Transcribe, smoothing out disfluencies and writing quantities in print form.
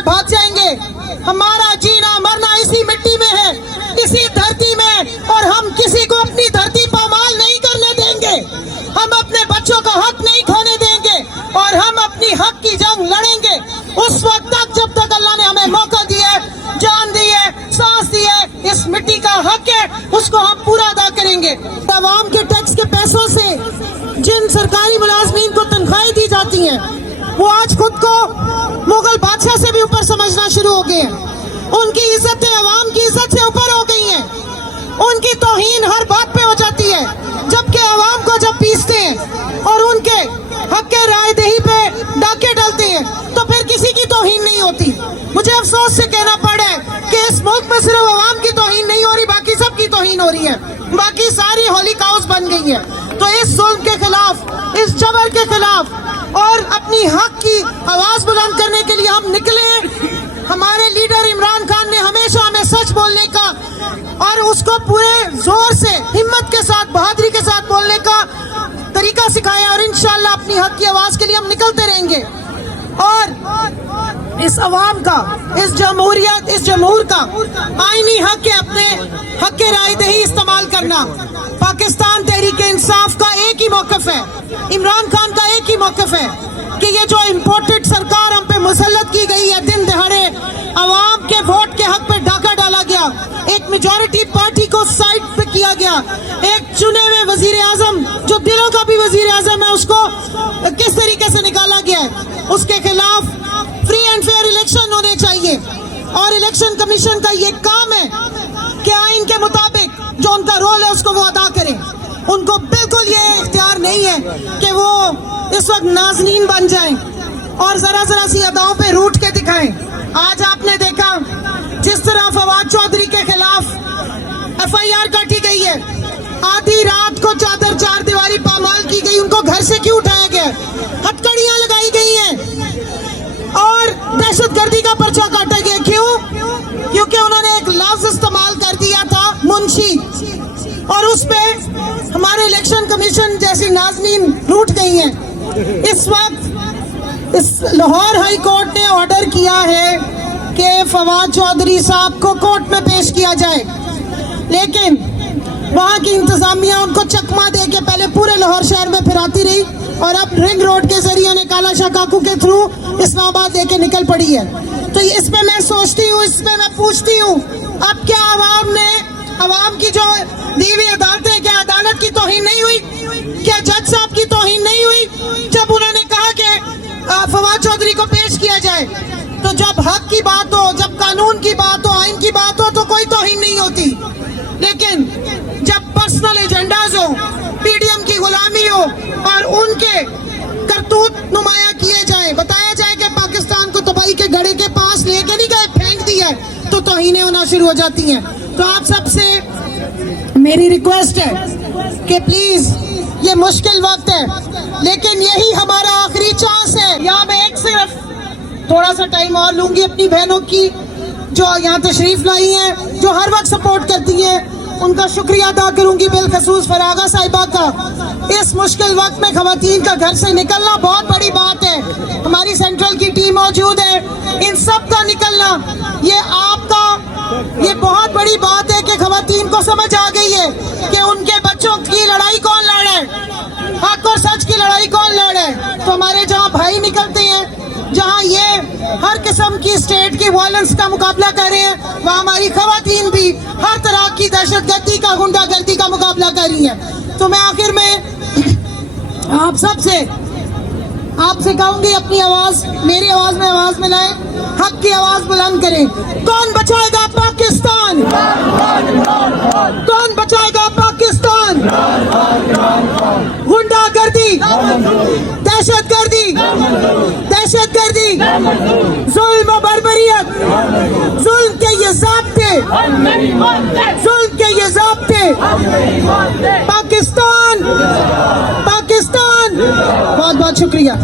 से भाग जाएंगे। हमारा जीना मरना इसी मिट्टी में है, इसी धरती में, और हम किसी को अपनी धरती पामाल नहीं करने देंगे। हम अपने बच्चों का हक नहीं खोने देंगे और हम अपनी हक की जंग लड़ेंगे उस वक्त तक जब तक अल्लाह ने हमें मौका दिया, जान दी है, सांस दी है। इस मिट्टी का हक है, उसको हम पूरा अदा करेंगे। अवाम के टैक्स के पैसों से जिन सरकारी मुलाजमीन को तनख्वाहें दी जाती हैं, वो आज खुद को मुगल बादशाह से भी ऊपर समझना शुरू हो गए हैं। उनकी इज्जतें अवाम की इज्जत से ऊपर हो गई हैं। उनकी तौहीन हर बात पे हो जाती है, जबकि अवाम को जब पीसते हैं और उनके हक के राय दही पे डाके डालते हैं तो फिर किसी की तौहीन नहीं होती। मुझे अफसोस से कहना पड़ा है कि इस मुल्क में सिर्फ अवाम की तौहीन नहीं हो रही, बाकी सब की तौहीन हो रही है। बाकी सारी होली काउस बन गई है। तो इस जुल्म के खिलाफ, इस जबर के खिलाफ और अपनी हक की आवाज बुलंद करने के लिए हम निकले। हमारे लीडर इमरान खान ने हमेशा हमें सच बोलने का और उसको पूरे जोर से, हिम्मत के साथ, बहादुरी के साथ बोलने का तरीका सिखाया, और इंशाअल्लाह अपनी हक की आवाज के लिए हम निकलते रहेंगे। और इस अवाम का, इस जमहूरियत, इस जमहूर का आईनी हक है अपने हक के राय दही इस्तेमाल करना। पाकिस्तान तहरीक इंसाफ का एक ही मौक़िफ़ है, इमरान खान का एक ही मौक़िफ़ है कि ये जो इम्पोर्टेड सरकार हम पे मुसल्लत की गई है, दिन दहाड़े अवाम के वोट के हक पे डाका डाला गया, एक मेजॉरिटी पार्टी को साइड पे किया गया, एक चुने हुए वजीर आजम जो दिलों का भी वजीर आजम है उसको किस तरीके से निकाला गया है, उसके खिलाफ फ्री एंड फेयर इलेक्शन होने चाहिए। और इलेक्शन कमीशन का ये काम है कि आइन के मुताबिक जो उनका रोल है उसको वो अदा करें। उनको बिल्कुल ये इख्तियार नहीं है कि वो इस वक्त नाज़नीन बन जाएं और जरा सी अदाओं पे रूठ के दिखाएं। आज आपने देखा जिस तरह फवाद चौधरी के खिलाफ FIR काटी गई है, आधी रात को चादर चार दीवारी पामाल की गई, उनको घर से क्यों उठाया गया, हथकड़ियां लगाई गई हैं और दहशतगर्दी का पर्चा काटा गया। क्यों? क्योंकि उन्होंने एक लफ्ज इस्तेमाल कर दिया था, मुंशी, और उस पे हमारे इलेक्शन कमीशन जैसी नाज़नीन रूठ गई हैं। इस वक्त इस लाहौर हाई कोर्ट ने ऑर्डर किया है कि फवाद चौधरी साहब को कोर्ट में पेश किया जाए, लेकिन वहाँ की इंतजामिया उनको चकमा दे के पहले पूरे लाहौर शहर में फिराती रही और अब रिंग रोड के जरिए उन्हें काला शाह काकू के थ्रू इस्लामाबाद लेके निकल पड़ी है। तो इसमें मैं सोचती हूँ, इसमें मैं पूछती हूँ, अब क्या अवाम की जो दी हुई अदालतें, क्या अदालत की तौहीन नहीं हुई? क्या जज साहब की तौहीन नहीं हुई जब उन्होंने कहा कि फवाद चौधरी को पेश किया जाए? तो जब हक की बात हो, जब कानून की बात हो, आइन की बात हो तो कोई तौहीन नहीं होती, लेकिन जब पर्सनल एजेंडाज हो, PDM की गुलामी हो और उनके करतूत नुमाया किए जाए, बताया जाए कि पाकिस्तान को तबाही के घड़े के पास लेके नहीं गए, फेंक दिया, तो तौहीनें होना शुरू हो जाती हैं। तो आप सबसे मेरी रिक्वेस्ट है कि प्लीज, ये मुश्किल वक्त है लेकिन यही हमारा आखिरी चांस है। यहाँ मैं एक सिर्फ थोड़ा सा टाइम और लूंगी अपनी बहनों की जो यहाँ तशरीफ लाई हैं, जो हर वक्त सपोर्ट करती हैं, उनका शुक्रिया अदा करूंगी, बिलखसूस फरागा साहिबा का। इस मुश्किल वक्त में खवातीन का घर से निकलना बहुत बड़ी बात है। हमारी सेंट्रल की टीम मौजूद है, इन सब का निकलना ये आपका, ये बहुत बड़ी बात है कि खवातीन को समझ आ गई है कि उनके बच्चों की लड़ाई कौन लड़ रहा है, हक और सच की लड़ाई कौन लड़ रहा है। तो हमारे जहाँ भाई निकलते हैं, जहाँ ये हर किस्म की स्टेट की वायलेंस का मुकाबला कर रहे हैं, वहाँ हमारी खवातीन भी हर तरह की दहशतगर्दी का, गुंडागर्दी का मुकाबला कर रही है। तो मैं आखिर में आप सबसे कहूंगी, अपनी आवाज मेरी आवाज में आवाज मिलाएं, हक की आवाज बुलंद करें। कौन बचाएगा पाकिस्तान? कौन बचाएगा पाकिस्तान? गुंडागर्दी, दहशतगर्दी, जुल्म और बर्बरियत, जुल्म के ये ज़ाब्ते, पाकिस्तान, बहुत बहुत शुक्रिया।